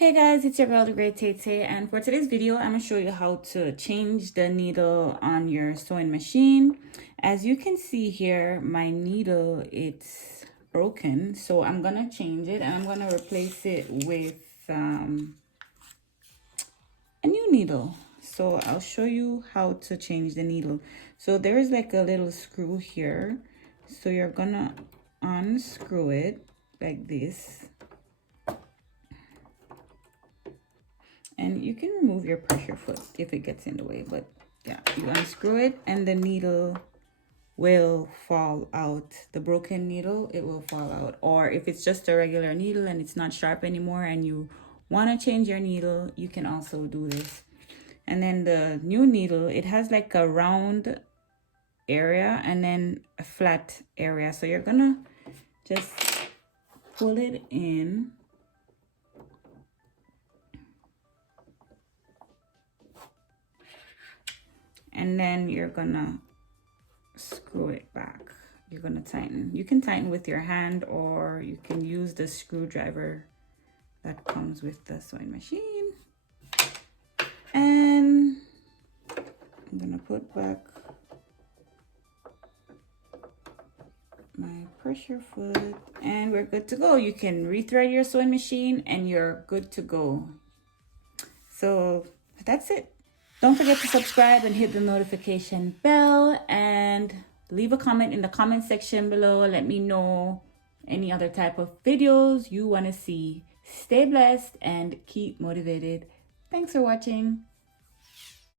Hey guys, it's your girl the Great Tay, and for today's video I'm going to show you how to change the needle on your sewing machine. As you can see here, my needle, it's broken, so I'm going to change it and I'm going to replace it with a new needle. So I'll show you how to change the needle. So there is like a little screw here, so you're gonna unscrew it like this. And you can remove your pressure foot if it gets in the way, but yeah, you unscrew it and the needle will fall out. The broken needle, it will fall out. Or if it's just a regular needle and it's not sharp anymore and you want to change your needle, you can also do this. And then the new needle, it has like a round area and then a flat area. So you're gonna just pull it in. And then you're gonna screw it back. You're gonna tighten. You can tighten with your hand or you can use the screwdriver that comes with the sewing machine. And I'm gonna put back my pressure foot and we're good to go. You can rethread your sewing machine and you're good to go. So that's it. Don't forget to subscribe and hit the notification bell and leave a comment in the comment section below. Let me know any other type of videos you want to see. Stay blessed and keep motivated. Thanks for watching.